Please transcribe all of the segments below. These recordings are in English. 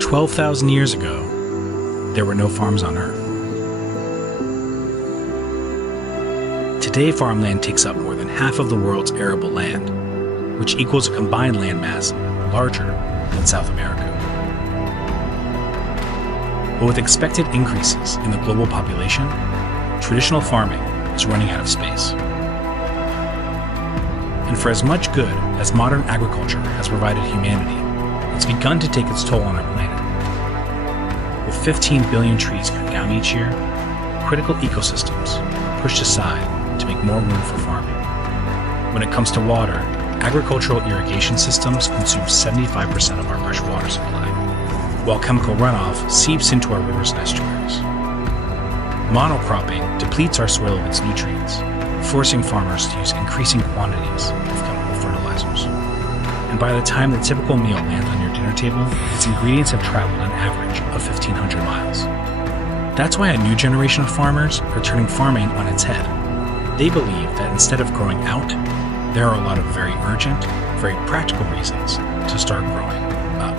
12,000 years ago, there were no farms on Earth. Today, farmland takes up more than half of the world's arable land, which equals a combined landmass larger than South America. But with expected increases in the global population, traditional farming is running out of space. And for as much good as modern agriculture has provided humanity, it's begun to take its toll on our planet. With 15 billion trees cut down each year, critical ecosystems are pushed aside to make more room for farming. When it comes to water, agricultural irrigation systems consume 75% of our fresh water supply, while chemical runoff seeps into our rivers and estuaries. Monocropping depletes our soil of its nutrients, forcing farmers to use increasing quantities of chemical fertilizers. And by the time the typical meal lands on your dinner table, its ingredients have traveled an average of 1,500 miles. That's why a new generation of farmers are turning farming on its head. They believe that instead of growing out, there are a lot of very urgent, very practical reasons to start growing up.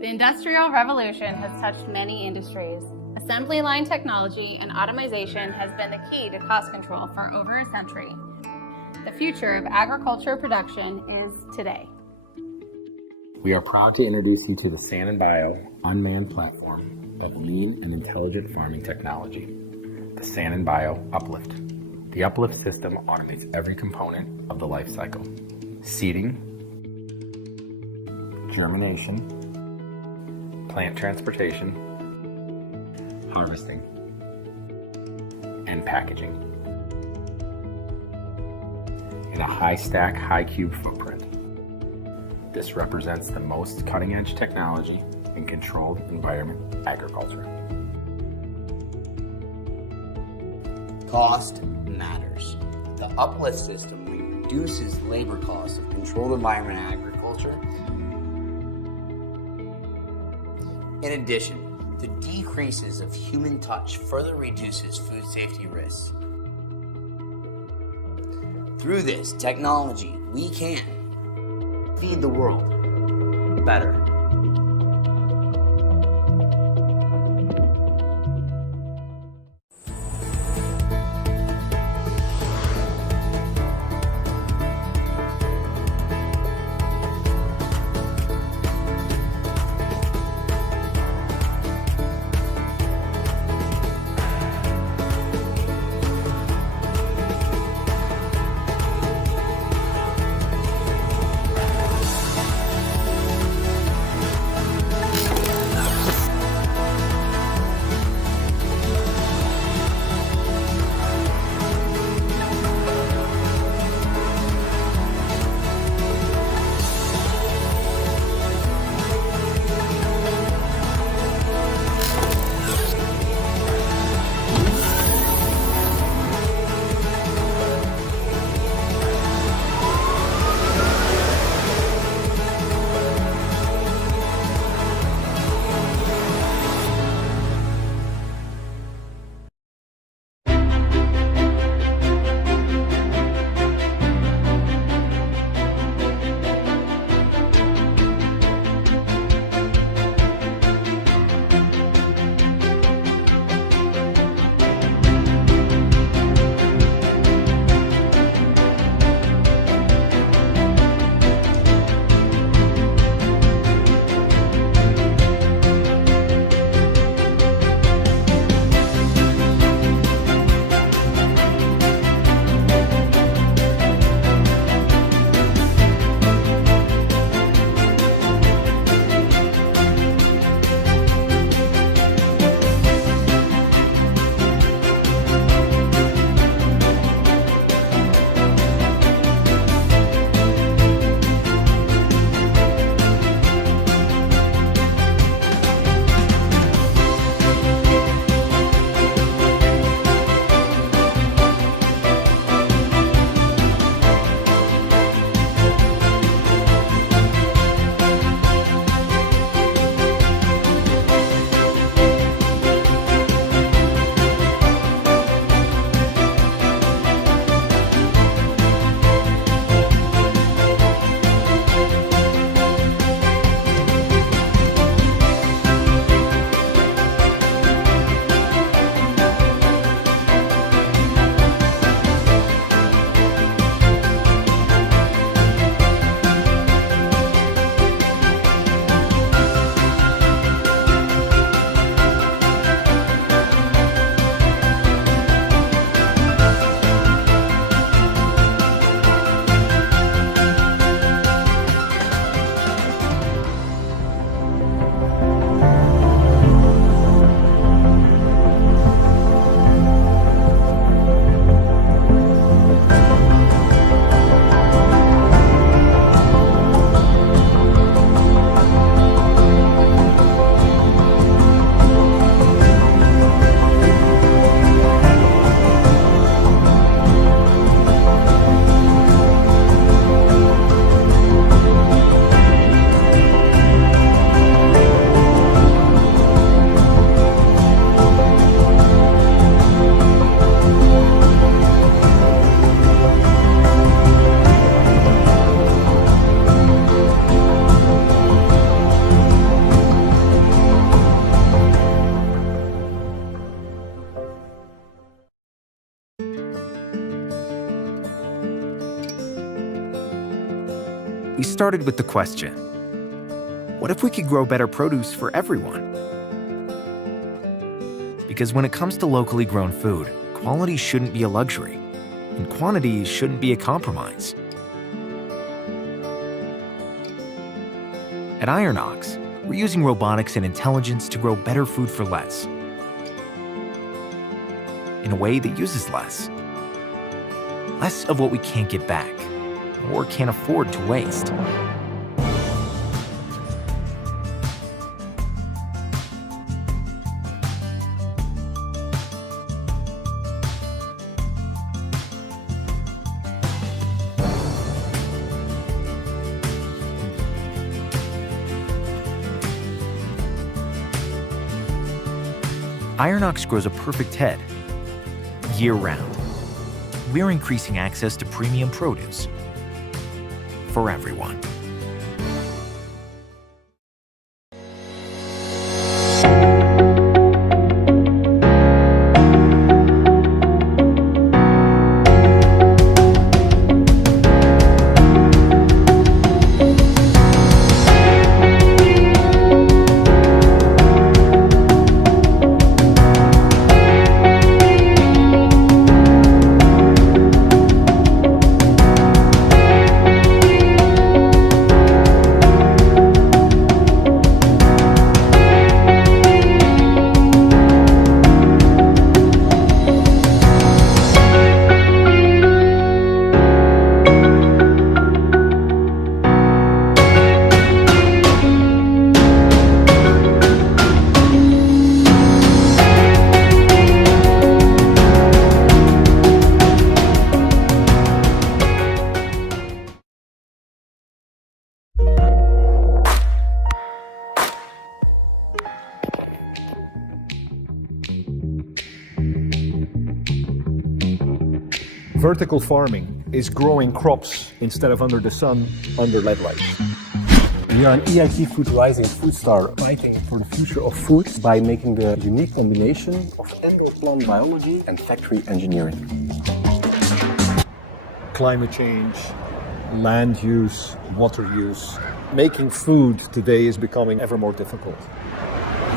The Industrial Revolution has touched many industries. Assembly line technology and automation has been the key to cost control for over a century. The future of agriculture production is today. We are proud to introduce you to the San & Bio unmanned platform of lean and intelligent farming technology, the San & Bio Uplift. The Uplift system automates every component of the life cycle: seeding, germination, plant transportation, harvesting, and packaging in a high-stack, high-cube footprint. This represents the most cutting-edge technology in controlled environment agriculture. Cost matters. The Uplift system reduces labor costs of controlled environment agriculture. In addition, the decreases of human touch further reduces food safety risks. Through this technology, we can feed the world better. we started with the question, what if we could grow better produce for everyone? Because when it comes to locally grown food, quality shouldn't be a luxury, and quantity shouldn't be a compromise. At Ironox, we're using robotics and intelligence to grow better food for less, in a way that uses less. Less of what we can't get back, or can't afford to waste. Ironox grows a perfect head, year-round. We're increasing access to premium produce for everyone. Vertical farming is growing crops instead of under the sun, under LED lights. We are an EIT Food Rising food star fighting for the future of food by making the unique combination of indoor plant biology and factory engineering. Climate change, land use, water use. Making food today is becoming ever more difficult.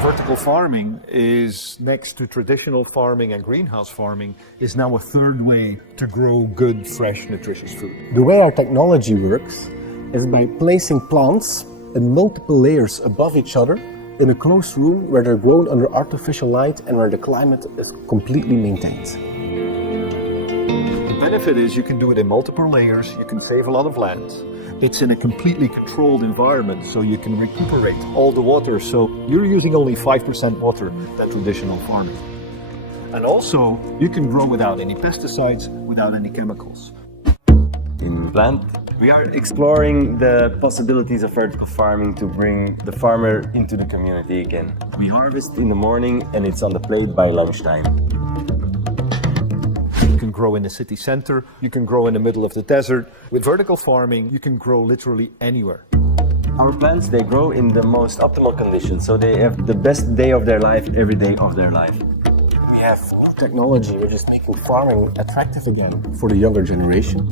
Vertical farming is, next to traditional farming and greenhouse farming, is now a third way to grow good, fresh, nutritious food. The way our technology works is by placing plants in multiple layers above each other in a closed room where they're grown under artificial light and where the climate is completely maintained. The benefit is you can do it in multiple layers, you can save a lot of land. It's in a completely controlled environment, so you can recuperate all the water, so you're using only 5% water than traditional farming. And also, you can grow without any pesticides, without any chemicals. In plant, we are exploring the possibilities of vertical farming to bring the farmer into the community again. We harvest in the morning and it's on the plate by lunchtime. You can grow in the city center, you can grow in the middle of the desert. With vertical farming, you can grow literally anywhere. Our plants, they grow in the most optimal conditions, so they have the best day of their life every day of their life. We have new technology which is making farming attractive again for the younger generation.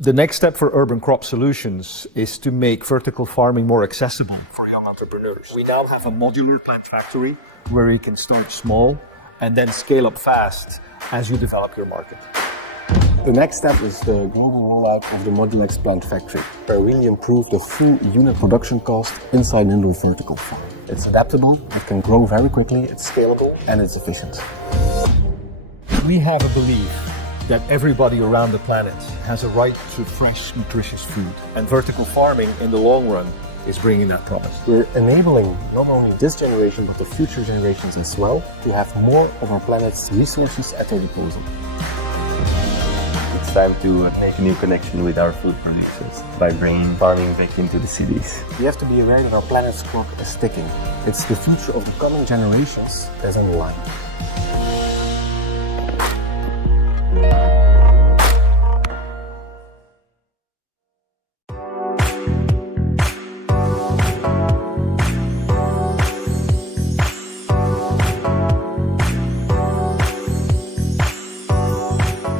The next step for Urban Crop Solutions is to make vertical farming more accessible for young entrepreneurs. We now have a modular plant factory where you can start small and then scale up fast as you develop your market. The next step is the global rollout of the Modulex plant factory, where we really improve the full unit production cost inside an indoor vertical farm. It's adaptable, it can grow very quickly, it's scalable, and it's efficient. We have a belief that everybody around the planet has a right to fresh, nutritious food. And vertical farming, in the long run, is bringing that promise. We're enabling not only this generation, but the future generations as well, to have more of our planet's resources at their disposal. It's time to make a new connection with our food producers by bringing farming back into the cities. We have to be aware that our planet's clock is ticking. It's the future of the coming generations that's on the line.